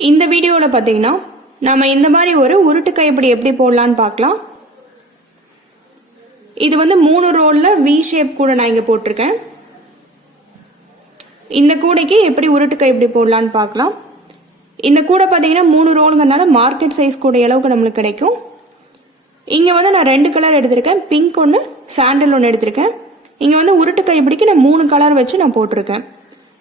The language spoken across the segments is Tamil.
இந்த வீடியோவில் பார்த்தீங்கன்னா நம்ம இந்த மாதிரி ஒரு உருட்டு கைப்பிடி எப்படி போடலான்னு பார்க்கலாம். இது வந்து 3 ரோல்ல வி ஷேப் கூட நான் இங்க போட்டிருக்கேன். இந்த கூடைக்கு எப்படி உருட்டு கைப்பிடி போடலான்னு பார்க்கலாம். இந்த கூடை பார்த்தீங்கன்னா 3 ரோல்கனால மார்க்கெட் சைஸ் கூடை அளவுக்கு நம்மளுக்கு கிடைக்கும். இங்க வந்து நான் 2 கலர் எடுத்திருக்கேன், பிங்க் ஒன்று சாண்டல் ஒன்று எடுத்திருக்கேன். இங்க வந்து உருட்டு கைப்பிடிக்கு நான் 3 கலர் வச்சு நான் போட்டிருக்கேன்.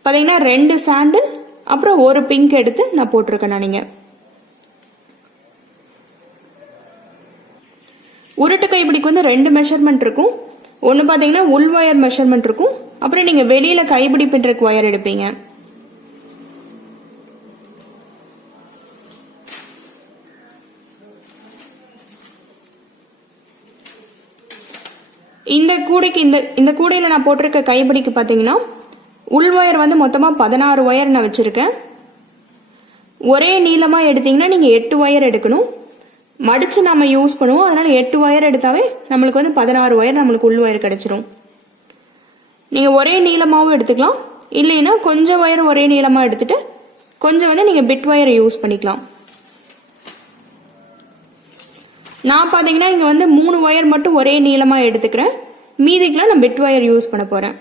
பார்த்தீங்கன்னா 2 சாண்டல் அப்புறம் ஒரு பிங்க் எடுத்து நான் போட்டிருக்கேன். நீங்க உருட்டு கைப்பிடிக்கு வந்து 2 மெஷர்மெண்ட் இருக்கும். ஒன்று பார்த்தீங்கன்னா உள் ஒயர் மெஷர்மெண்ட் இருக்கும், அப்புறம் நீங்க வெளியில கைப்பிடி பின்றக்கு ஒயர் எடுப்பீங்க. இந்த கூடைக்கு இந்த கூடையில நான் போட்டிருக்க கைப்பிடிக்கு பார்த்தீங்கன்னா உள் ஒயர் வந்து மொத்தமா 16 ஒயர் நான் வச்சிருக்கேன். ஒரே நீளமா எடுத்தீங்கன்னா நீங்க 8 ஒயர் எடுக்கணும். மடிச்சு நம்ம யூஸ் பண்ணுவோம், அதனால 8 ஒயர் எடுத்தாவே நம்மளுக்கு வந்து 16 ஒயர் நம்மளுக்கு உள் ஒயர் கிடைச்சிரும். நீங்க ஒரே நீளமாவும் எடுத்துக்கலாம், இல்லைன்னா கொஞ்சம் ஒயர் ஒரே நீளமா எடுத்துட்டு கொஞ்சம் வந்து நீங்க பிட் ஒயர் யூஸ் பண்ணிக்கலாம். நான் பாத்தீங்கன்னா இங்க வந்து 3 ஒயர் மட்டும் ஒரே நீளமா எடுத்துக்கிறேன், மீதிக்கெல்லாம் நான் பிட் ஒயர் யூஸ் பண்ண போறேன்.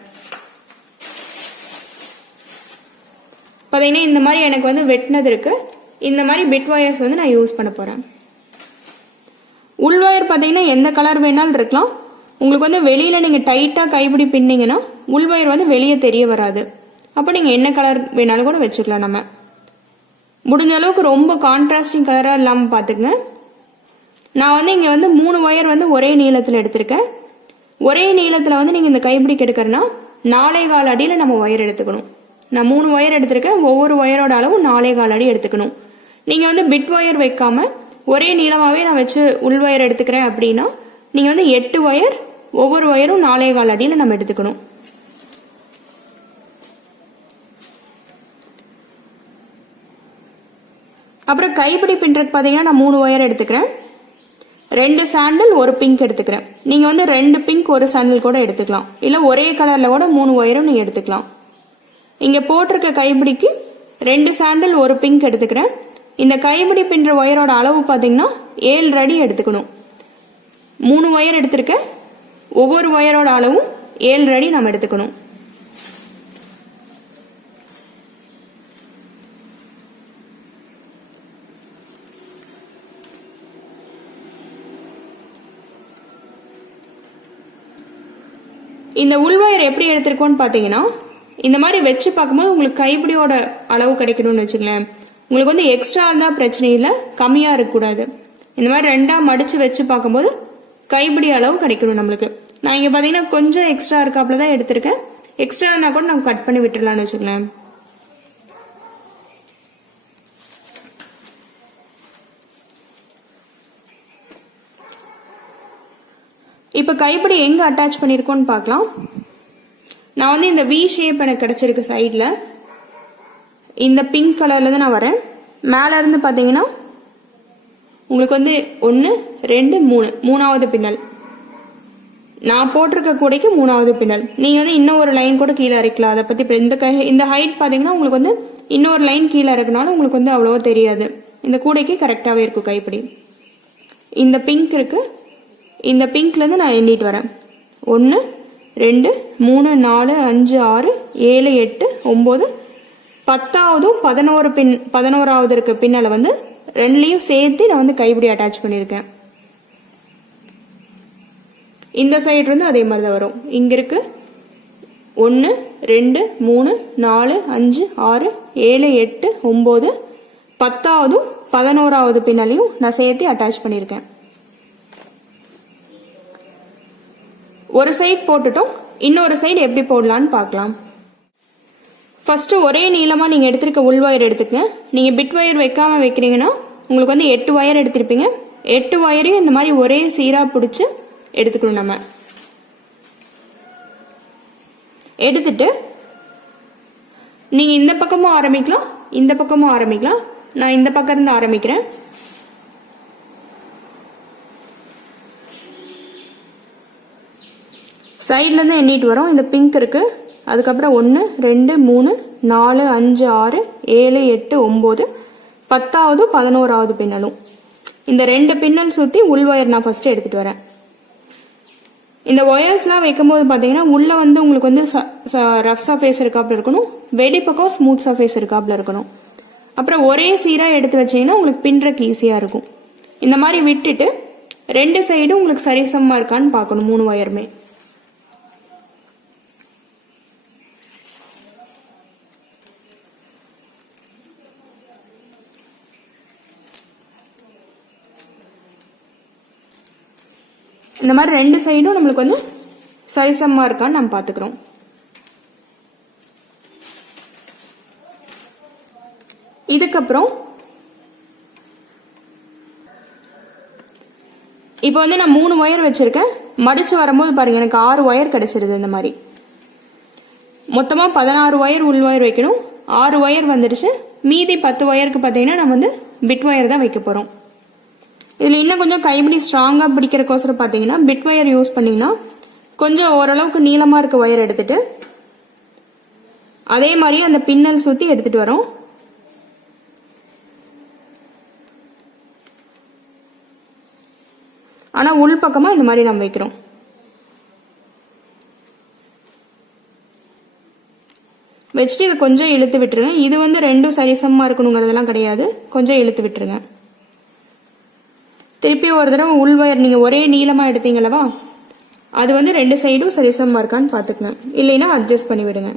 பாத்தீங்கன்னா இந்த மாதிரி எனக்கு வந்து வெட்டினது இருக்கு, இந்த மாதிரி பிட் ஒயர்ஸ் வந்து நான் யூஸ் பண்ண போறேன். உள் ஒயர் பாத்தீங்கன்னா எந்த கலர் வேணாலும் இருக்கலாம். உங்களுக்கு வந்து வெளியில நீங்க டைட்டா கைப்பிடி பின்னீங்கன்னா உள் ஒயர் வந்து வெளியே தெரிய வராது. அப்ப நீங்க என்ன கலர் வேணாலும் கூட வச்சுக்கலாம். நம்ம முடிஞ்ச அளவுக்கு ரொம்ப கான்ட்ராஸ்டிங் கலரா இல்லாம பாத்துக்கங்க. நான் வந்து இங்க வந்து 3 ஒயர் வந்து ஒரே நீளத்துல எடுத்திருக்கேன். ஒரே நீளத்துல வந்து நீங்க இந்த கைப்பிடிக்கு எடுக்கிறனா 4.25 அடியில நம்ம ஒயர் எடுத்துக்கணும். நான் 3 ஒயர் எடுத்திருக்கேன், ஒவ்வொரு ஒயரோட அளவு 4.25 அடி எடுத்துக்கணும். நீங்க வந்து பிட் ஒயர் வைக்காம ஒரே நீளமாவே நான் வச்சு உள் ஒயர் எடுத்துக்கிறேன் அப்படின்னா நீங்க வந்து 8 ஒயர், ஒவ்வொரு ஒயரும் 4.25 அடியில நம்ம எடுத்துக்கணும். அப்புறம் கைப்பிடி பின்றக்கு பாத்தீங்கன்னா நான் 3 ஒயர் எடுத்துக்கிறேன், 2 சாண்டல் ஒரு பிங்க் எடுத்துக்கிறேன். நீங்க வந்து 2 பிங்க் ஒரு சாண்டல் கூட எடுத்துக்கலாம், இல்ல ஒரே கலர்ல கூட 3 ஒயரும் நீங்க எடுத்துக்கலாம். இங்க போட்டிருக்க கைப்பிடிக்கு 2 சாண்டல் ஒரு பிங்க் எடுத்துக்கிறேன். இந்த கைப்பிடி பின்ற ஒயரோட அளவு பாத்தீங்கன்னா 7 அடி எடுத்துக்கணும். 3 ஒயர் எடுத்திருக்கேன், ஒவ்வொரு ஒயரோட அளவும் 7 அடி நம்ம எடுத்துக்கணும். இந்த உள் ஒயர் எப்படி எடுத்திருக்கோன்னு பாத்தீங்கன்னா இந்த மாதிரி வச்சு பார்க்கும்போது உங்களுக்கு கைப்பிடியோட அளவு கிடைக்கணும்னு வச்சுங்களேன். உங்களுக்கு வந்து எக்ஸ்ட்ரா இருந்தா பிரச்சனை இல்லை, கம்மியா இருக்கக்கூடாது. இந்த மாதிரி 2ஆ மடிச்சு வச்சு பார்க்கும்போது கைப்பிடி அளவு கிடைக்கணும் நம்மளுக்கு. நான் இங்க பாத்தீங்கன்னா கொஞ்சம் எக்ஸ்ட்ரா இருக்காப்புல தான் எடுத்திருக்கேன். எக்ஸ்ட்ரானா கூட நம்ம கட் பண்ணி விட்டுடலாம்னு வச்சுக்கலாம். இப்ப கைப்பிடி எங்க அட்டாச் பண்ணிருக்கோம்னு பார்க்கலாம். நான் வந்து இந்த வி ஷேப் எனக்கு கிடைச்சிருக்கு சைட்ல, இந்த பிங்க் கலர்ல தான் நான் வரேன். மேல இருந்து பாத்தீங்கன்னா உங்களுக்கு வந்து 1 2 3 மூணாவது பின்னல். நான் போட்டிருக்க கூடைக்கு 3வது பின்னல். நீங்க வந்து இன்னும் ஒரு லைன் கூட கீழே இறக்கலாம். அதை பத்தி இந்த ஹைட் பாத்தீங்கன்னா உங்களுக்கு வந்து இன்னொரு லைன் கீழே இருக்கனால உங்களுக்கு வந்து அவ்வளவா தெரியாது. இந்த கூடைக்கு கரெக்டாவே இருக்கும் கைப்பிடி. இந்த பிங்க் இருக்கு, இந்த பிங்க்ல இருந்து நான் எண்ணிட்டு வரேன். 1 2 3 4 5 6 7 8 9 10ஆவதும் 11வது இருக்க பின்னால வந்து 2லயும் சேர்த்து நான் வந்து கைப்பிடி அட்டாச் பண்ணிருக்கேன். இந்த சைடு இருந்து அதே மாதிரி தான் வரும். இங்க இருக்கு 1 2 3 4 5 6 7 8 9 10ஆவதும் 11வது பின்னாலையும் நான் சேர்த்து அட்டாச் பண்ணிருக்கேன். ஒரு சைடு போட்டுட்டோம், இன்னொரு சைடு எப்படி போடலான்னு பார்க்கலாம். ஃபர்ஸ்ட் ஒரே நீளமா நீங்க எடுத்திருக்க உள் ஒயர் எடுத்துக்கங்க. நீங்க பிட் ஒயர் வைக்காம வைக்கிறீங்கன்னா உங்களுக்கு வந்து 8 ஒயர் எடுத்திருப்பீங்க. 8 ஒயரையும் இந்த மாதிரி ஒரே சீரா பிடிச்சு எடுத்துக்கணும். நம்ம எடுத்துட்டு நீங்க இந்த பக்கமும் ஆரம்பிக்கலாம், இந்த பக்கமும் ஆரம்பிக்கலாம். நான் இந்த பக்கம் இருந்து ஆரம்பிக்கிறேன். சைட்ல இருந்து எண்ணிட்டு வரோம். இந்த பிங்க் இருக்கு, அதுக்கப்புறம் 1 2 3 4 5 6 7 8 9 10வது 11வது பின்னலும். இந்த 2 பின்னல் சுற்றி உள் ஒயர் நான் ஃபர்ஸ்ட் எடுத்துட்டு வரேன். இந்த ஒயர்ஸ்லாம் வைக்கும்போது பார்த்தீங்கன்னா உள்ள வந்து உங்களுக்கு வந்து ரஃப் சர்ஃபேஸ் இருக்காப்புல இருக்கணும், வெளிப்பக்கம் ஸ்மூத் சர்ஃபேஸ் இருக்காப்புல இருக்கணும். அப்புறம் ஒரே சீராக எடுத்து வச்சீங்கன்னா உங்களுக்கு பின்னுறக்கு ஈஸியாக இருக்கும். இந்த மாதிரி விட்டுட்டு 2 சைடும் உங்களுக்கு சரிசமமாக இருக்கான்னு பார்க்கணும் 3 ஒயருமே. இந்த மாதிரி 2 சைடும் நம்மளுக்கு வந்து சரிசமமாக இருக்கான்னு நம்ம பார்த்துக்கிறோம். இதுக்கப்புறம் இப்போ வந்து நான் 3 ஒயர் வச்சிருக்கேன். மடிச்சு வரும்போது பாருங்க எனக்கு 6 ஒயர் கிடைச்சிருது. இந்த மாதிரி மொத்தமாக 16 ஒயர் உள் ஒயர் வைக்கணும். 6 ஒயர் வந்துடுச்சு. மீதி 10 ஒயருக்கு பார்த்தீங்கன்னா நம்ம வந்து பிட் ஒயர் தான் வைக்க போகிறோம். இதில் இன்னும் கொஞ்சம் கைப்பிடி ஸ்ட்ராங்காக பிடிக்கிறக்கோசரம் பார்த்தீங்கன்னா பிட் ஒயர் யூஸ் பண்ணிங்கன்னா கொஞ்சம் ஓரளவுக்கு நீளமாக இருக்க ஒயர் எடுத்துட்டு அதே மாதிரி அந்த பின்னல் சுற்றி எடுத்துட்டு வரோம். ஆனால் உள் பக்கமாக இந்த மாதிரி நம்ம வைக்கிறோம். வச்சுட்டு இது கொஞ்சம் இழுத்து விட்டுருங்க. இது வந்து 2 சரிசமமாக இருக்கணுங்கிறதெல்லாம் கிடையாது, கொஞ்சம் இழுத்து விட்டுருங்க. திருப்பி ஒரு தடவை உள் ஒயர் நீங்கள் ஒரே நீளமாக எடுத்தீங்களவா, அது வந்து 2 சைடும் சரிசமமாக இருக்கான்னு பார்த்துக்குங்க. இல்லைன்னா அட்ஜஸ்ட் பண்ணி விடுங்க.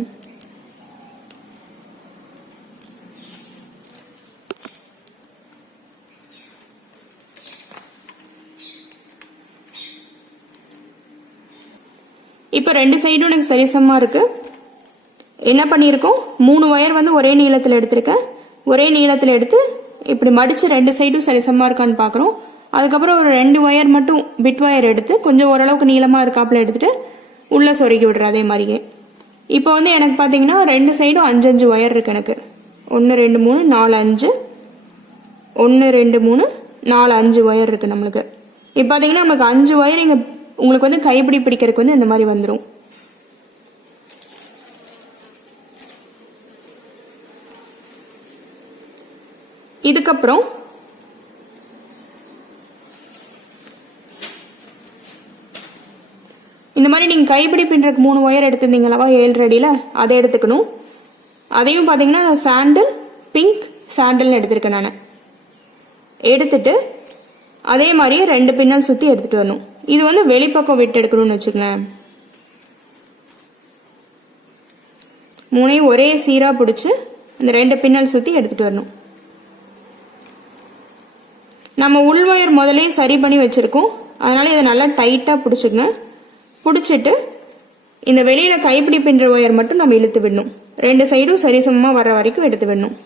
இப்போ 2 சைடும் எனக்கு சரிசமமாக இருக்கு. என்ன பண்ணியிருக்கோம், 3 ஒயர் வந்து ஒரே நீளத்தில் எடுத்திருக்கேன். ஒரே நீளத்தில் எடுத்து இப்படி மடிச்சு 2 சைடும் சரிசமமாக இருக்கான்னு பார்க்குறோம். அதுக்கப்புறம் ஒரு 2 ஒயர் மட்டும் பிட் ஒயர் எடுத்து கொஞ்சம் ஓரளவுக்கு நீளமாக இருக்காப்புல எடுத்துட்டு உள்ள சொருகி விடுறேன். அதே மாதிரியே இப்போ வந்து எனக்கு பார்த்தீங்கன்னா 2 சைடும் 5 ஒயர் இருக்கு. எனக்கு 1 2 3 4 5 1 2 3 4 5 ஒயர் இருக்கு நம்மளுக்கு. இப்போ பார்த்தீங்கன்னா நமக்கு 5 ஒயர் இங்கே உங்களுக்கு வந்து கைப்பிடி பிடிக்கிறதுக்கு வந்து இந்த மாதிரி வந்துடும். இதுக்கப்புறம் இந்த மாதிரி நீங்கள் கைப்பிடி பின்னுறதுக்கு 3 ஒயர் எடுத்திருந்தீங்களவா 7 அடியில், அதை எடுத்துக்கணும். அதையும் பார்த்தீங்கன்னா நான் சாண்டில் பிங்க் சாண்டில்னு எடுத்திருக்கேன். நான் எடுத்துட்டு அதே மாதிரியே 2 பின்னல் சுற்றி எடுத்துட்டு வரணும். இது வந்து வெளிப்பக்கம் விட்டு எடுக்கணும்னு வச்சுக்கலேன். 3ஐயும் ஒரே சீராக பிடிச்சி இந்த 2 பின்னல் சுற்றி எடுத்துட்டு வரணும். நம்ம உள் ஒயர் முதலே சரி பண்ணி வச்சுருக்கோம், அதனால் இதை நல்லா டைட்டாக பிடிச்சிக்கங்க. பிடிச்சிட்டு இந்த வெளியில் கைப்பிடி பின்னுற ஒயர் மட்டும் நம்ம இழுத்து விடணும். 2 சைடும் சரிசமமாக வர வரைக்கும் எடுத்து விடணும்.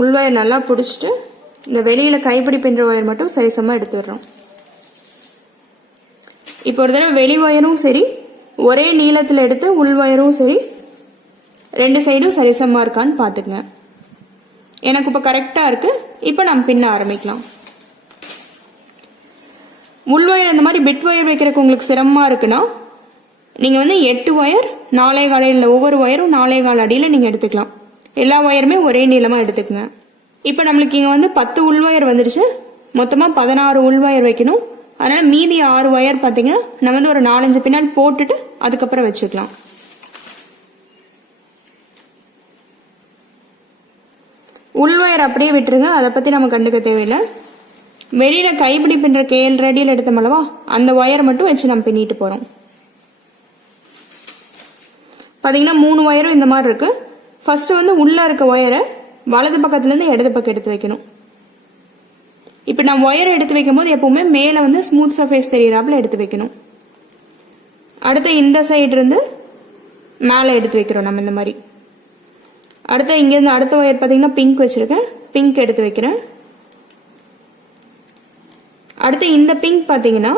உள்வயர் நல்லா பிடிச்சிட்டு இந்த வெளியில் கைப்பிடி பின்னுற ஒயர் மட்டும் சரிசமாக எடுத்துடுறோம். இப்போ ஒரு தடவை வெளி ஒயரும் சரி ஒரே நீளத்தில் எடுத்து உள் ஒயரும் சரி 2 சைடும் சரிசமாக இருக்கான்னு பார்த்துக்குங்க. எனக்கு இப்போ கரெக்டாக இருக்குது. இப்போ நம்ம பின்ன ஆரம்பிக்கலாம். உள் ஒயர் அந்த மாதிரி பிட் ஒயர் வைக்கிறதுக்கு உங்களுக்கு சிரமமாக இருக்குன்னா நீங்கள் வந்து 8 ஒயர் 4.25 அடியில் ஒவ்வொரு ஒயரும் 4.25 அடியில் நீங்கள் எடுத்துக்கலாம். எல்லா ஒயருமே ஒரே நீளமாக எடுத்துக்கங்க. இப்போ நம்மளுக்கு இங்கே வந்து 10 உள் ஒயர் வந்துடுச்சு. மொத்தமாக 16 உள் ஒயர் வைக்கணும். அதனால் மீதி 6 ஒயர் பார்த்தீங்கன்னா நம்ம வந்து ஒரு 4-5 பின்னல் போட்டுட்டு அதுக்கப்புறம் வச்சுக்கலாம். உள் ஒயர் அப்படியே விட்டுருங்க, அதை பற்றி நம்ம கண்டுக்க தேவையில்லை. வெளியில் கைப்பிடி பின்னுற 7 அடியில் எடுத்தோம்லவா அந்த ஒயர் மட்டும் வச்சு நம்ம பின்னிட்டு போகிறோம். பார்த்தீங்கன்னா 3 ஒயரும் இந்த மாதிரி இருக்குது. ஃபர்ஸ்ட் வந்து உள்ளே இருக்க ஒயரை வலது பக்கத்துலேருந்து இடது பக்கம் எடுத்து வைக்கணும். இப்போ நான் ஒயரை எடுத்து வைக்கும் போது எப்பவுமே மேலே வந்து ஸ்மூத் சர்ஃபேஸ் தெரியிறாப்புல எடுத்து வைக்கணும். அடுத்து இந்த சைடு இருந்து மேலே எடுத்து வைக்கிறோம் நம்ம இந்த மாதிரி. அடுத்து இங்கேருந்து அடுத்த ஒயர் பார்த்தீங்கன்னா பிங்க் வச்சுருக்கேன், பிங்க் எடுத்து வைக்கிறேன். அடுத்து இந்த பிங்க் பார்த்தீங்கன்னா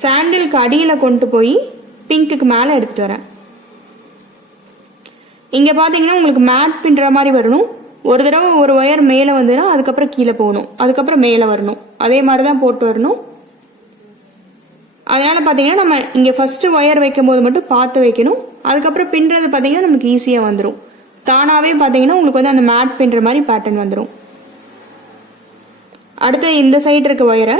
சாண்டிலுக்கு அடியில் கொண்டு போய் பிங்க்குக்கு மேலே எடுத்துட்டு வரேன். இங்கே பார்த்தீங்கன்னா உங்களுக்கு மேட் பின்னுற மாதிரி வரணும். ஒரு தடவை ஒரு ஒயர் மேலே வந்துன்னா அதுக்கப்புறம் கீழே போகணும், அதுக்கப்புறம் மேலே வரணும். அதே மாதிரி தான் போட்டு வரணும். அதனால பார்த்தீங்கன்னா நம்ம இங்கே ஃபர்ஸ்ட் ஒயர் வைக்கும் போது மட்டும் பார்த்து வைக்கணும். அதுக்கப்புறம் பின்னுறது பார்த்தீங்கன்னா நமக்கு ஈஸியாக வந்துடும். தானாகவே பார்த்தீங்கன்னா உங்களுக்கு வந்து அந்த மேட் பின்னுற மாதிரி பேட்டர்ன் வந்துடும். அடுத்து இந்த சைடு இருக்க ஒயரை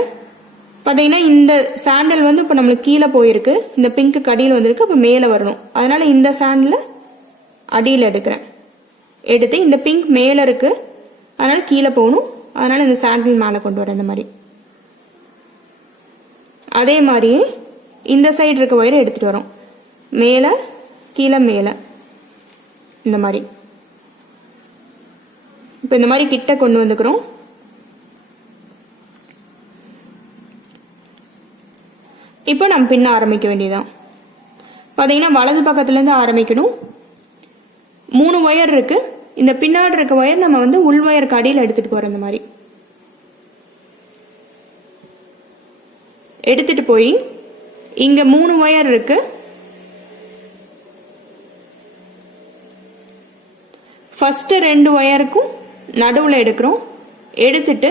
பார்த்தீங்கன்னா இந்த சாண்டல் வந்து இப்போ நம்மளுக்கு கீழே போயிருக்கு, இந்த பிங்க்கு அடியில் வந்திருக்கு, அப்போ மேலே வரணும். அதனால இந்த சாண்டில் அடியில் எடுக்கிறேன். எடுத்து இந்த பிங்க் மேலே இருக்கு, அதனால கீழே போகணும். அதனால இந்த சாண்டில் மேலே கொண்டு வரேன் இந்த மாதிரி. அதே மாதிரியே இந்த சைடு இருக்க ஒயரை எடுத்துட்டு வரோம். மேலே கீழே மேலே இந்த மாதிரி. இப்போ இந்த மாதிரி கிட்ட கொண்டு வந்துக்கிறோம். இப்போ நம்ம பின்ன ஆரம்பிக்க வேண்டியதான். பார்த்தீங்கன்னா வலது பக்கத்துலேருந்து ஆரம்பிக்கணும். 3 ஒயர் இருக்கு. இந்த பின்னாடி இருக்க ஒயர் நம்ம வந்து உள் ஒயருக்கு அடியில் எடுத்துட்டு போறோம். இந்த மாதிரி எடுத்துட்டு போய் இங்க 3 ஒயர் இருக்கு. ஃபர்ஸ்ட் 2 ஒயருக்கும் நடுவில் எடுக்கிறோம். எடுத்துட்டு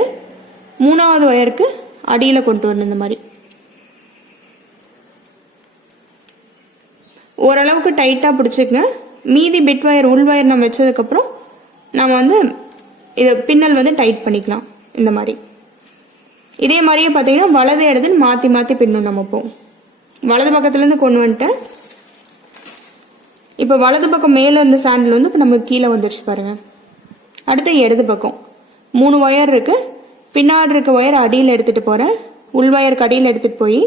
3வது ஒயருக்கு அடியில் கொண்டு வரணும். இந்த மாதிரி ஓரளவுக்கு டைட்டாக பிடிச்சிக்கங்க. மீதி பிட் ஒயர் உள் ஒயர் நம்ம வச்சதுக்கப்புறம் நம்ம வந்து இதை பின்னல் வந்து டைட் பண்ணிக்கலாம். இந்த மாதிரி இதே மாதிரியே பார்த்தீங்கன்னா வலது இடத்துன்னு மாற்றி மாற்றி பின்னணும். நம்ம இப்போ வலது பக்கத்துலேருந்து கொண்டு வந்துட்டேன். இப்போ வலது பக்கம் மேலே இருந்த சாண்டில் வந்து இப்போ நமக்கு கீழே வந்துருச்சு பாருங்க. அடுத்து இடது பக்கம் 3 ஒயர் இருக்கு. பின்னாடி இருக்க ஒயர் அடியில் எடுத்துட்டு போகிறேன். உள் ஒயருக்கு அடியில் எடுத்துட்டு போய்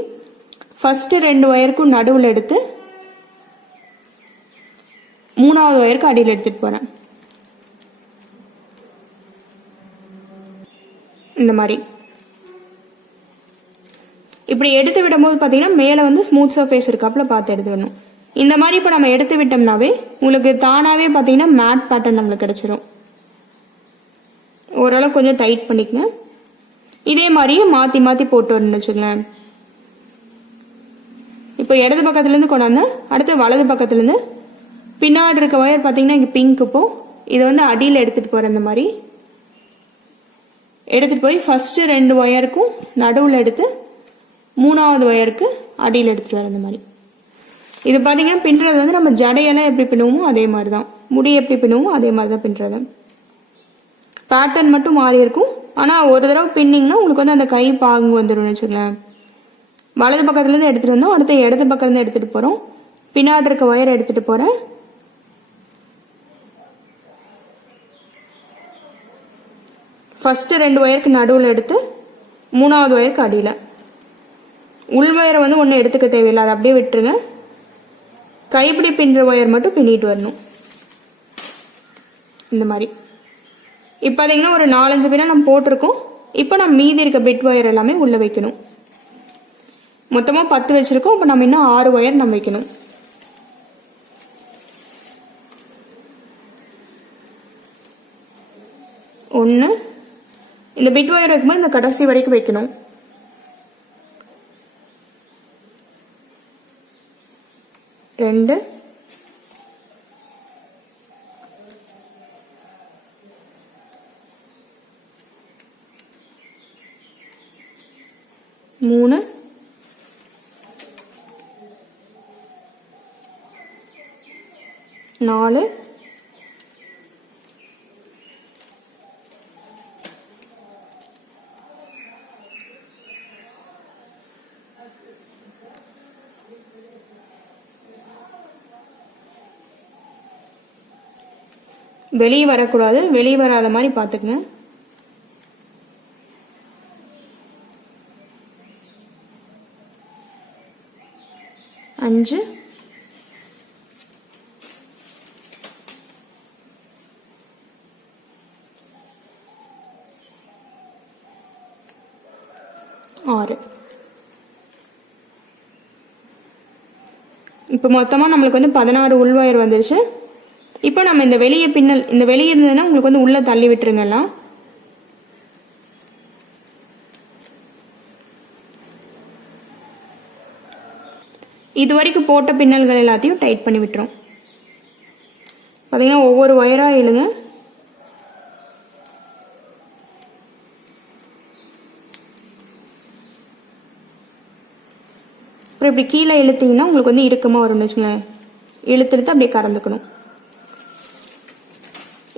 ஃபர்ஸ்ட் 2 ஒயருக்கும் நடுவில் எடுத்து 3வது ஒயருக்கு அடியில் எடுத்துட்டு போறேன். இந்த மாதிரி இப்படி எடுத்து விடும்போது பார்த்தீங்கன்னா மேலே வந்து ஸ்மூத் சர்ஃபேஸ் இருக்காப்புல பார்த்து எடுத்து விடணும். இந்த மாதிரி இப்போ நம்ம எடுத்து விட்டோம்னாவே உங்களுக்கு தானாவே பார்த்தீங்கன்னா மேட் பேட்டர்ன் நம்மளுக்கு கிடைச்சிரும். ஓரளவு கொஞ்சம் டைட் பண்ணிக்கங்க. இதே மாதிரியே மாற்றி மாற்றி போட்டு வரணும்னு வச்சுக்கலாம். இப்போ இடது பக்கத்துலேருந்து கொண்டாந்து அடுத்து வலது பக்கத்துலேருந்து பின்னாடி இருக்க ஒயர் பார்த்தீங்கன்னா இங்கே பிங்க். இப்போ இதை வந்து அடியில் எடுத்துட்டு போகிறேன். இந்த மாதிரி எடுத்துட்டு போய் ஃபர்ஸ்ட் 2 ஒயருக்கும் நடுவில் எடுத்து 3வது ஒயருக்கு அடியில் எடுத்துட்டு வரேன். இந்த மாதிரி இது பார்த்தீங்கன்னா பின்னுறது வந்து நம்ம ஜடையெல்லாம் எப்படி பின்னுவோமோ அதே மாதிரி தான், முடி எப்படி பின்னுவோமோ அதே மாதிரி தான் பின்னுறது. பேட்டர்ன் மட்டும் மாறி இருக்கும். ஆனால் ஒரு தடவை பின்னிங்கன்னா உங்களுக்கு வந்து அந்த கை பாங்கு வந்துடும் வச்சுக்கலாம். வலது பக்கத்துலேருந்து எடுத்துகிட்டு வந்தோம். அடுத்து இடது பக்கத்துலேருந்து எடுத்துகிட்டு போகிறோம். பின்னாடி இருக்க ஒயரை எடுத்துகிட்டு போகிறேன். ஃபர்ஸ்ட் 2 ஒயருக்கு நடுவில் எடுத்து 3வது ஒயருக்கு அடியில். உள் ஒயரை வந்து ஒன்றும் எடுத்துக்க தேவையில்லை, அதை அப்படியே விட்டுருங்க. கைப்பிடி பின்னுற ஒயர் மட்டும் பின்னிட்டு வரணும். இந்த மாதிரி இப்போ பார்த்தீங்கன்னா ஒரு 4-5 பின்னா நம்ம போட்டிருக்கோம். இப்போ நம்ம மீதி இருக்க பிட் ஒயர் எல்லாமே உள்ள வைக்கணும். மொத்தமாக 10 வச்சிருக்கோம். இப்போ நம்ம இன்னும் 6 ஒயர் நம்ம வைக்கணும். ஒன்று இந்த பிட் ஒயர் வைக்கும்போது இந்த கடைசி வரைக்கும் வைக்கணும். 2 3 4 வெளியே வரக்கூடாது, வெளியே வராத மாதிரி பார்த்துக்கங்க. 5 6. இப்போ மொத்தமாக நம்மளுக்கு வந்து 16 உள்வயர் வந்துருச்சு. இப்போ நம்ம இந்த வெளியே பின்னல், இந்த வெளியே இருந்ததுன்னா உங்களுக்கு வந்து உள்ள தள்ளி விட்டுருங்கலாம். இது வரைக்கும் போட்ட பின்னல்கள் எல்லாத்தையும் டைட் பண்ணி விட்டுரும். பார்த்தீங்கன்னா ஒவ்வொரு ஒயராக இழுங்க. அப்புறம் இப்படி கீழே இழுத்தீங்கன்னா உங்களுக்கு வந்து இறுக்கமாக வரும்னு வச்சுங்களேன். இழுத்து அப்படியே கறந்துக்கணும்.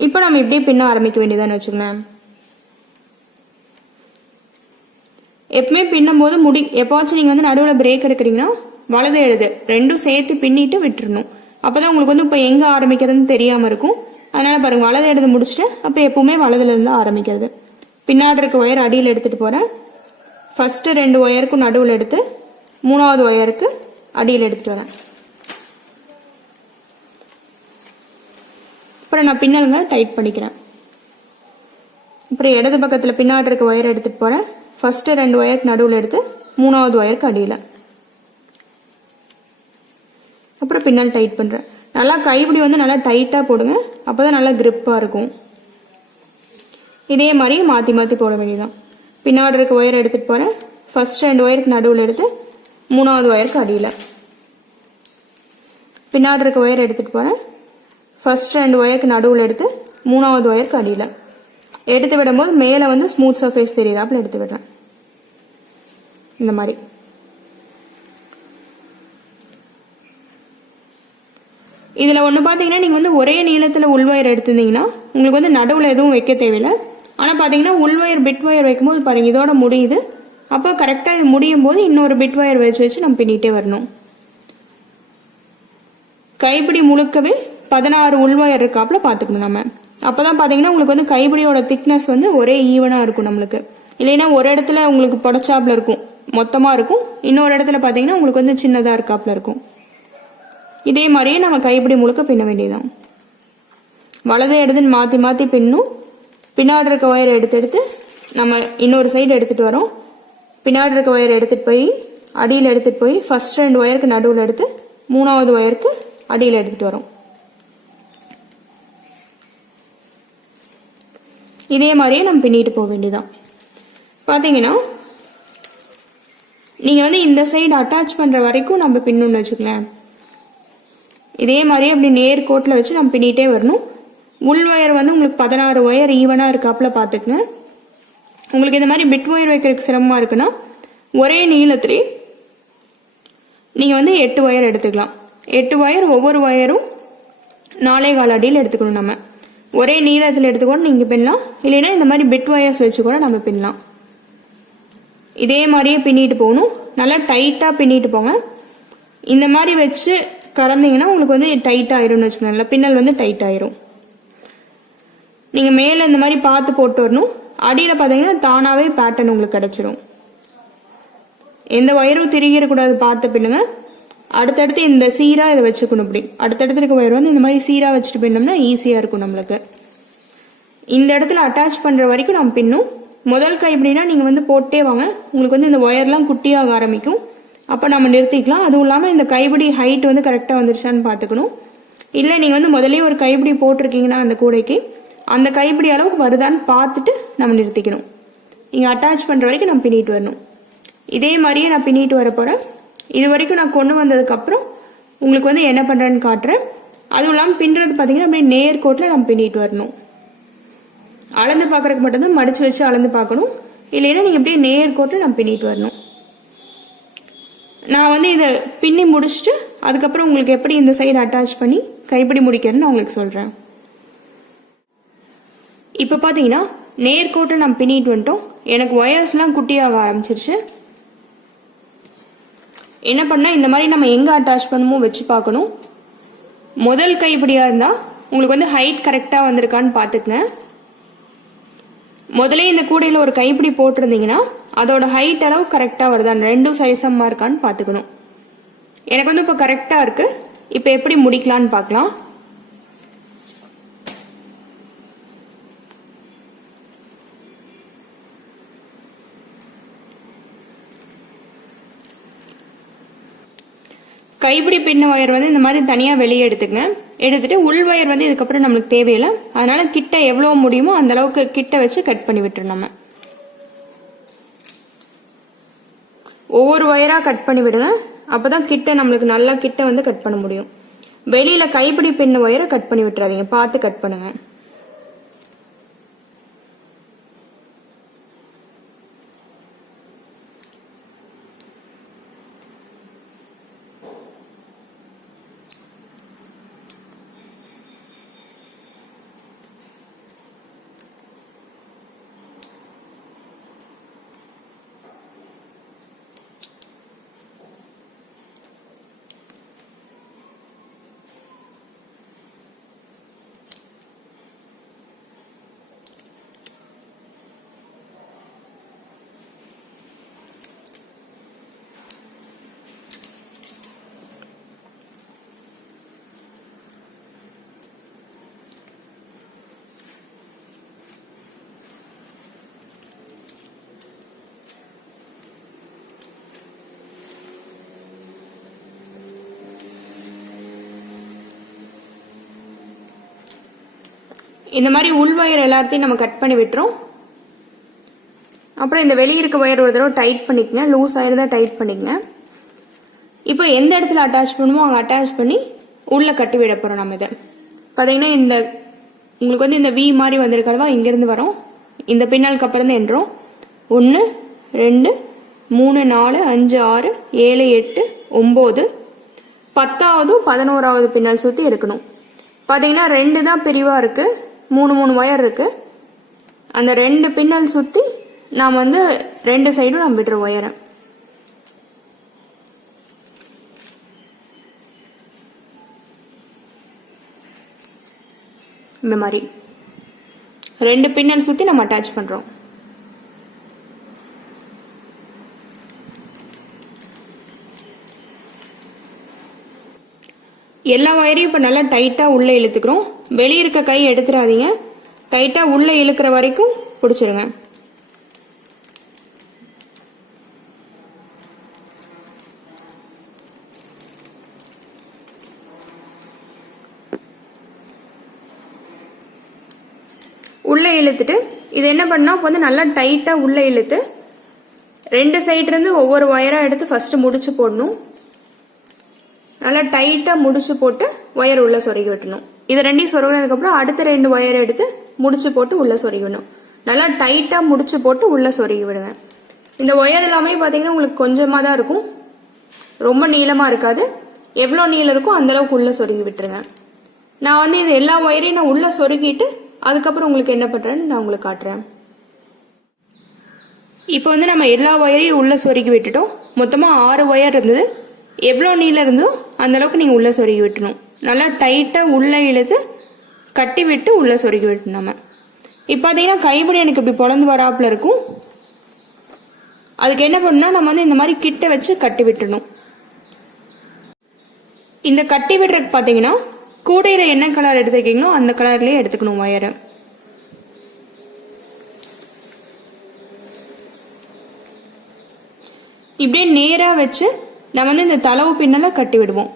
இப்போ நம்ம இப்படியே பின்ன ஆரம்பிக்க வேண்டியதான்னு வச்சுக்கோங்களேன். எப்பவுமே பின்னும் போது எப்போச்சும் நீங்கள் வந்து நடுவில் பிரேக் எடுக்கிறீங்கன்னா வலது இடது ரெண்டும் சேர்த்து பின்னிட்டு விட்டுறணும். அப்போதான் உங்களுக்கு வந்து இப்போ எங்கே ஆரம்பிக்கிறதுன்னு தெரியாமல் இருக்கும். அதனால பாருங்க, வலது இடது முடிச்சுட்டு அப்புறம் எப்பவுமே வலதுல இருந்து ஆரம்பிக்கிறது. பின்னாடி இருக்க ஒயர் அடியில் எடுத்துட்டு போறேன். ஃபர்ஸ்ட் 2 ஒயருக்கும் நடுவில் எடுத்து 3வது ஒயருக்கு அடியில் எடுத்துட்டு வரேன். அப்புறம் நான் பின்னல்ங்க டைட் பண்ணிக்கிறேன். அப்புறம் இடது பக்கத்தில் பின்னாடி இருக்க ஒயர் எடுத்துட்டு போறேன். ஃபர்ஸ்ட் 2 ஒயருக்கு நடுவில் எடுத்து 3வது ஒயருக்கு அடியில். அப்புறம் பின்னல் டைட் பண்றேன். நல்லா கைப்பிடி வந்து நல்லா டைட்டா போடுங்க, அப்பதான் நல்லா கிரிப்பா இருக்கும். இதே மாதிரி மாத்தி மாத்தி போட வேண்டியதான். பின்னாடி இருக்க ஒயர் எடுத்துட்டு போறேன். ஃபர்ஸ்ட் 2 ஒயருக்கு நடுவில் எடுத்து 3வது ஒயருக்கு அடியில். பின்னாடி இருக்க ஒயர் எடுத்துட்டு போறேன். ஃபர்ஸ்ட் 2 ஒயருக்கு நடுவில் எடுத்து 3வது ஒயருக்கு அடியில். எடுத்து விடும்போது மேலே வந்து ஸ்மூத் சர்ஃபேஸ் தெரியறாப்புல எடுத்து விடுறேன். இந்த மாதிரி இதுல ஒன்று பார்த்தீங்கன்னா நீங்கள் வந்து ஒரே நீளத்தில் உள்வயர் எடுத்திருந்தீங்கன்னா உங்களுக்கு வந்து நடுவில் எதுவும் வைக்க தேவையில்லை. ஆனால் பார்த்தீங்கன்னா உள்வயர் பிட் வயர் வைக்கும்போது பாருங்க இதோட முடியுது. அப்போ கரெக்டாக இது முடியும் போது இன்னொரு பிட் வயர் வச்சு நம்ம பின்னிட்டே வரணும். கைப்பிடி முழுக்கவே 16 உள்வயர் இருக்காப்புல பார்த்துக்கணும் நம்ம. அப்போதான் பார்த்தீங்கன்னா உங்களுக்கு வந்து கைப்பிடியோட திக்னஸ் வந்து ஒரே ஈவனாக இருக்கும் நம்மளுக்கு. இல்லைன்னா ஒரு இடத்துல உங்களுக்கு புடச்சாப்புல இருக்கும், மொத்தமாக இருக்கும். இன்னொரு இடத்துல பார்த்தீங்கன்னா உங்களுக்கு வந்து சின்னதாக இருக்காப்புல இருக்கும். இதே மாதிரியே நம்ம கைப்பிடி முழுக்க பின்ன வேண்டியதான். வலது இடதுன்னு மாற்றி மாற்றி பின்னும். பின்னாடி இருக்க ஒயரை எடுத்து நம்ம இன்னொரு சைடு எடுத்துகிட்டு வரோம். பின்னாடி இருக்க ஒயரை எடுத்துகிட்டு போய் அடியில் எடுத்துகிட்டு போய் ஃபர்ஸ்ட் 2 ஒயருக்கு நடுவில் எடுத்து 3வது ஒயருக்கு அடியில் எடுத்துகிட்டு வரோம். இதே மாதிரியே நம்ம பின்னிட்டு போக வேண்டியதான். பார்த்தீங்கன்னா நீங்கள் வந்து இந்த சைடு அட்டாச் பண்ணுற வரைக்கும் நம்ம பின்னணும்னு வச்சுக்கலாம். இதே மாதிரி அப்படி நேர் கோட்டில் வச்சு நம்ம பின்னிட்டே வரணும். உள் ஒயர் வந்து உங்களுக்கு 16 ஒயர் ஈவனாக இருக்காப்புல பார்த்துக்குங்க. உங்களுக்கு இந்த மாதிரி பிட் ஒயர் வைக்கிறதுக்கு சிரமமாக இருக்குன்னா ஒரே நீளத்திலே நீங்கள் வந்து 8 ஒயர் எடுத்துக்கலாம். 8 ஒயர் ஒவ்வொரு ஒயரும் 4.25 அடியில் எடுத்துக்கணும். நம்ம ஒரே நீளத்தில் எடுத்துக்கோட நீங்கள் பின்னலாம். இல்லைன்னா இந்த மாதிரி பிட் ஒயர்ஸ் வச்சு கூட நம்ம பின்னலாம். இதே மாதிரியே பின்னிட்டு போகணும். நல்லா டைட்டாக பின்னிட்டு போங்க. இந்த மாதிரி வச்சு கறந்தீங்கன்னா உங்களுக்கு வந்து டைட் ஆயிரும்னு வச்சுக்கோங்க. பின்னல் வந்து டைட் ஆயிரும். நீங்க மேல இந்த மாதிரி பார்த்து போட்டு வரணும். அடியில பாத்தீங்கன்னா தானாவே பேட்டர்ன் உங்களுக்கு கிடைச்சிரும். எந்த ஒயரும் திரிகிடக்கூடாது பார்த்து பின்னுங்க. அடுத்தடுத்து இந்த சீரா இதை வச்சுக்கணும். இப்படி அடுத்தடுத்து இருக்க ஒயர் வந்து இந்த மாதிரி சீரா வச்சுட்டு பின்னோம்னா ஈஸியா இருக்கும் நம்மளுக்கு. இந்த இடத்துல அட்டாச் பண்ற வரைக்கும் நம்ம பின்னும். முதல் கைப்பிடினா நீங்க வந்து போட்டே வாங்க. உங்களுக்கு வந்து இந்த ஒயர்லாம் குட்டியாக ஆரம்பிக்கும். அப்போ நம்ம நிறுத்திக்கலாம். அதுவும் இல்லாமல் இந்த கைப்பிடி ஹைட் வந்து கரெக்டாக வந்துருச்சான்னு பார்த்துக்கணும். இல்லை நீங்கள் வந்து முதலே ஒரு கைப்பிடி போட்டிருக்கீங்கன்னா அந்த கூடைக்கு அந்த கைப்பிடி அளவுக்கு வருதான்னு பார்த்துட்டு நம்ம நிறுத்திக்கணும். நீங்கள் அட்டாச் பண்ணுற வரைக்கும் நம்ம பின்னிட்டு வரணும். இதே மாதிரியே நான் பின்னிட்டு வர போகிறேன். இது வரைக்கும் நான் கொண்டு வந்ததுக்கப்புறம் உங்களுக்கு வந்து என்ன பண்ணுறேன்னு காட்டுறேன். அதுவும் இல்லாமல் பின்னுறது பார்த்தீங்கன்னா அப்படியே நேர்கோட்டில் நம்ம பின்னிட்டு வரணும். அளந்து பார்க்குறதுக்கு மட்டும்தான் மடித்து வச்சு அளந்து பார்க்கணும். இல்லைன்னா நீங்கள் அப்படியே நேர்கோட்டில் நம்ம பின்னிட்டு வரணும். நான் வந்து இதை பின்னி முடிச்சுட்டு அதுக்கப்புறம் உங்களுக்கு எப்படி இந்த சைடு அட்டாச் பண்ணி கைப்பிடி முடிக்கிறேன்னு நான் உங்களுக்கு சொல்றேன். இப்போ பார்த்தீங்கன்னா நேர்கோட்டை நம்ம பின்னிட்டு வந்துட்டோம். எனக்கு ஒயர்ஸ்லாம் குட்டியாக ஆரம்பிச்சிருச்சு. என்ன பண்ணா இந்த மாதிரி நம்ம எங்க அட்டாச் பண்ணுமோ வச்சு பார்க்கணும். முதல் கைப்பிடியா இருந்தா உங்களுக்கு வந்து ஹைட் கரெக்டா வந்திருக்கான்னு பார்த்துக்குங்க. முதலே இந்த கூடையில் ஒரு கைப்பிடி போட்டிருந்தீங்கன்னா அதோட ஹைட் அளவு கரெக்டா வருதான், ரெண்டும் சைசமா இருக்கான்னு பாத்துக்கணும். எனக்கு வந்து இப்ப கரெக்டா இருக்கு. இப்ப எப்படி முடிக்கலான்னு பார்க்கலாம். கைப்பிடி பின்ன ஒயர் வந்து இந்த மாதிரி தனியா வெளியே எடுத்துங்க. எடுத்துட்டு உள் ஒயர் வந்து இதுக்கப்புறம் நம்மளுக்கு தேவையில்லை. அதனால கிட்ட எவ்வளவு முடியுமோ அந்த அளவுக்கு கிட்ட வச்சு கட் பண்ணி விட்டுரும். நம்ம ஒவ்வொரு ஒயரா கட் பண்ணி விடுங்க. அப்பதான் கிட்ட நம்மளுக்கு நல்லா கிட்ட வந்து கட் பண்ண முடியும். வெளியில கைப்பிடி பின் ஒயரை கட் பண்ணி விட்டுறாதீங்க, பார்த்து கட் பண்ணுங்க. இந்த மாதிரி உள் வயர் எல்லாத்தையும் நம்ம கட் பண்ணி விட்டுரும். அப்புறம் இந்த வெளியே இருக்க ஒயர் ஒரு தடவை டைட் பண்ணிக்கங்க, லூஸ் ஆயிருந்தா டைட் பண்ணிக்கங்க. இப்போ எந்த இடத்துல அட்டாச் பண்ணுமோ அங்கே அட்டாச் பண்ணி உள்ள கட்டி விட போறோம். நம்ம இதை பார்த்தீங்கன்னா இந்த உங்களுக்கு வந்து இந்த வி மாதிரி வந்திருக்கா, இங்கிருந்து வரும், இந்த பின்னலுக்கு அப்புறம் தான் என்றோம். 1 2 3 4 5 6 7 8 9 10வது 11வது பின்னல் சுத்தி எடுக்கணும். பார்த்தீங்கன்னா 2 தான் பிரிவா இருக்கு, 3 ஒயர் இருக்கு. அந்த 2 பின்னல் சுத்தி நாம் வந்து 2 சைடும் நம்ம விடுற ஒயரை இந்த மாதிரி 2 பின்னல் சுத்தி நம்ம அட்டாச் பண்றோம். எல்லா வயரையும் இப்ப நல்லா டைட்டா உள்ள இழுத்துக்கிறோம். வெளியே இருக்க கை எடுத்துறாதீங்க, டைட்டா உள்ள இழுக்கிற வரைக்கும் பிடிச்சிருங்க. உள்ள இழுத்துட்டு இது என்ன பண்ணா வந்து நல்லா டைட்டா உள்ள இழுத்து 2 சைடுல இருந்து ஒவ்வொரு ஒயரா எடுத்து ஃபர்ஸ்ட் முடிச்சு போடணும். நல்லா டைட்டா முடிச்சு போட்டு ஒயர் உள்ள சொருகி விட்டணும். இது ரெண்டையும் சொருகினதுக்கு அப்புறம் அடுத்த 2 ஒயர் எடுத்து முடிச்சு போட்டு உள்ள சொருகி விடணும். நல்லா டைட்டா முடிச்சு போட்டு உள்ள சொருகி விடுங்க. இந்த ஒயர் எல்லாமே பாத்தீங்கன்னா உங்களுக்கு கொஞ்சமா தான் இருக்கும், ரொம்ப நீளமா இருக்காது. எவ்வளவு நீளம் இருக்கோ அந்த அளவுக்கு உள்ள சொருகி விட்டுருங்க. நான் வந்து இது எல்லா ஒயரையும் நான் உள்ள சொருகிட்டு அதுக்கப்புறம் உங்களுக்கு என்ன பண்றேன்னு நான் உங்களுக்கு காட்டுறேன். இப்போ வந்து நம்ம எல்லா ஒயரையும் உள்ள சொருகி விட்டுட்டோம். மொத்தமா 6 ஒயர் இருந்தது. எவ்வளவு நீளம் இருந்தோ அந்த அளவுக்கு நீங்க உள்ள சொருகி விட்டணும். நல்லா டைட்டா உள்ள இழுத்து கட்டி விட்டு உள்ள சொருகி விட்டணும். நம்ம இப்ப பாத்தீங்கன்னா கைப்பிடி எனக்கு இப்படி பொழந்து வராப்புல இருக்கும். அதுக்கு என்ன பண்ணா நம்ம வந்து இந்த மாதிரி கிட்ட வச்சு கட்டி விட்டுணும். இந்த கட்டி விடுறதுக்கு பாத்தீங்கன்னா கூடையில என்ன கலர் எடுத்துருக்கீங்களோ அந்த கலர்லயே எடுத்துக்கணும் ஒயரை. இப்படியே நேரா வச்சு நம்ம வந்து இந்த தளவு பின்னலை கட்டி விடுவோம்.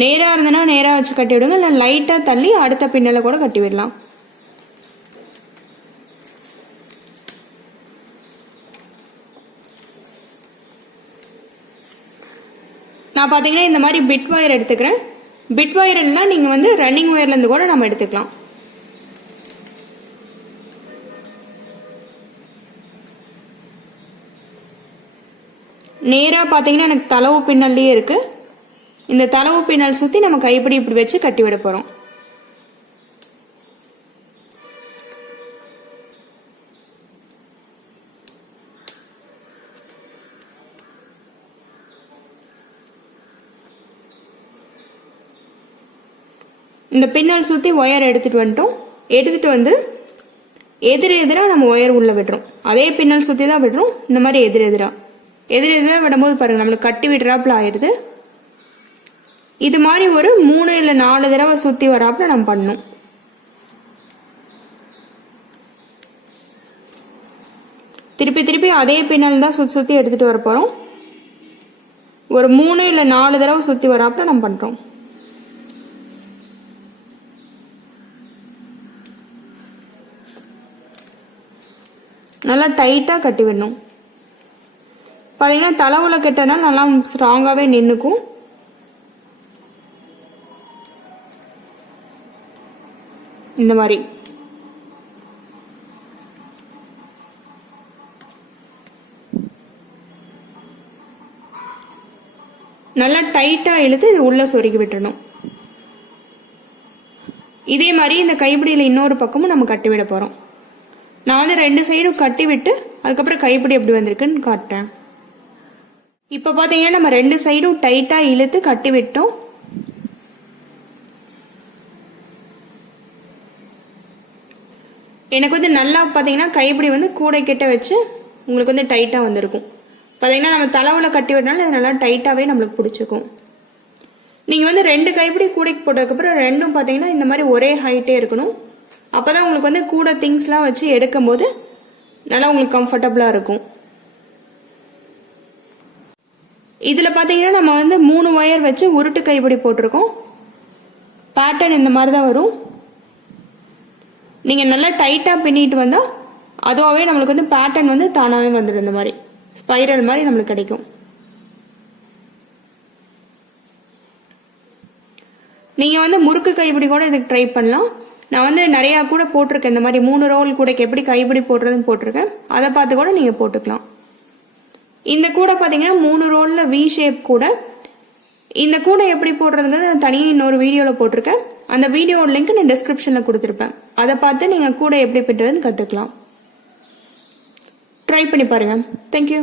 நேரா இருந்தனா நேரா வச்சு கட்டி விடுங்க, இல்லை லைட்டா தள்ளி அடுத்த பின்னலை கூட கட்டி விடலாம். நான் பாத்தீங்கன்னா இந்த மாதிரி பிட் ஒயர் எடுத்துக்கிறேன். பிட் ஒயர் இல்லைன்னா நீங்க வந்து ரன்னிங் ஒயர்ல இருந்து கூட நம்ம எடுத்துக்கலாம். நேரா பாத்தீங்கன்னா எனக்கு தளவு பின்னல்லையே இருக்கு. இந்த தளவு பின்னல் சுத்தி நம்ம கைப்பிடி இப்படி வச்சு கட்டி விட போறோம். இந்த பின்னல் சுத்தி ஒயர் எடுத்துட்டு வந்துட்டோம். எடுத்துட்டு வந்து எதிரா நம்ம ஒயர் உள்ள விடுறோம். அதே பின்னல் சுத்தி தான் விடுறோம். இந்த மாதிரி எதிரெதிரா விடும்போது பாருங்க நம்மளுக்கு கட்டி விடுறாப்புல ஆயிடுது. இது மாதிரி ஒரு 3 இல்ல 4 தடவை சுத்தி வராப்புல நம்ம பண்ணணும். திருப்பி திருப்பி அதே பின்னல் தான் சுத்தி எடுத்துட்டு வர போறோம். ஒரு 3 இல்ல 4 தடவை சுத்தி வராப்புல நம்ம பண்றோம். நல்லா டைட்டா கட்டி விடணும். பார்த்தீங்கன்னா தளவுல கட்டினா நல்லா ஸ்ட்ராங்காகவே நின்றுக்கும். இந்த மாதிரி நல்லா டைட்டாக இழுத்து இது உள்ளே சொருகி விட்டுறணும். இதே மாதிரி இந்த கைப்பிடியில் இன்னொரு பக்கமும் நம்ம கட்டி விட போகிறோம். நான் வந்து 2 சைடும் கட்டி விட்டு அதுக்கப்புறம் கைப்பிடி எப்படி வந்திருக்குன்னு காட்டுறேன். இப்போ பார்த்தீங்கன்னா நம்ம 2 சைடும் டைட்டாக இழுத்து கட்டி விட்டோம். எனக்கு வந்து நல்லா பார்த்தீங்கன்னா கைப்பிடி வந்து கூடை கிட்ட வச்சு உங்களுக்கு வந்து டைட்டாக வந்திருக்கும். பார்த்தீங்கன்னா நம்ம தளவுல கட்டி விட்டனால இது நல்லா டைட்டாகவே நம்மளுக்கு பிடிச்சிக்கும். நீங்கள் வந்து 2 கைப்பிடி கூடைக்கு போட்டதுக்கப்புறம் ரெண்டும் பார்த்தீங்கன்னா இந்த மாதிரி ஒரே ஹைட்டே இருக்கணும். அப்போ தான் உங்களுக்கு வந்து கூட திங்ஸ்லாம் வச்சு எடுக்கும் போது நல்லா உங்களுக்கு கம்ஃபர்டபுளாக இருக்கும். இதில் பார்த்தீங்கன்னா நம்ம வந்து 3 ஒயர் வச்சு உருட்டு கைப்பிடி போட்டிருக்கோம். பேட்டர்ன் இந்த மாதிரி தான் வரும். நீங்கள் நல்லா டைட்டாக பின்னிட்டு வந்தால் அதுவாகவே நம்மளுக்கு வந்து பேட்டர்ன் வந்து தானாகவே வந்துடும். இந்த மாதிரி ஸ்பைரல் மாதிரி நம்மளுக்கு கிடைக்கும். நீங்கள் வந்து முறுக்கு கைப்பிடி கூட இதுக்கு ட்ரை பண்ணலாம். நான் வந்து நிறையா கூட போட்டிருக்கேன். இந்த மாதிரி 3 ரோல் கூடைக்கு எப்படி கைப்பிடி போடுறதுன்னு போட்டிருக்கேன். அதை பார்த்து கூட நீங்கள் போட்டுக்கலாம். இந்த கூடை பார்த்தீங்கன்னா 3 ரோலில் வி ஷேப் கூட. இந்த கூடை எப்படி போடுறதுங்கிறது தனியாக இன்னொரு வீடியோவில் போட்டிருக்கேன். அந்த வீடியோட லிங்க் நான் டிஸ்கிரிப்ஷனில் கொடுத்துருப்பேன். அதை பார்த்து நீங்கள் கூடை எப்படி பின்னுறதுன்னு கற்றுக்கலாம். ட்ரை பண்ணி பாருங்கள். தேங்க்யூ.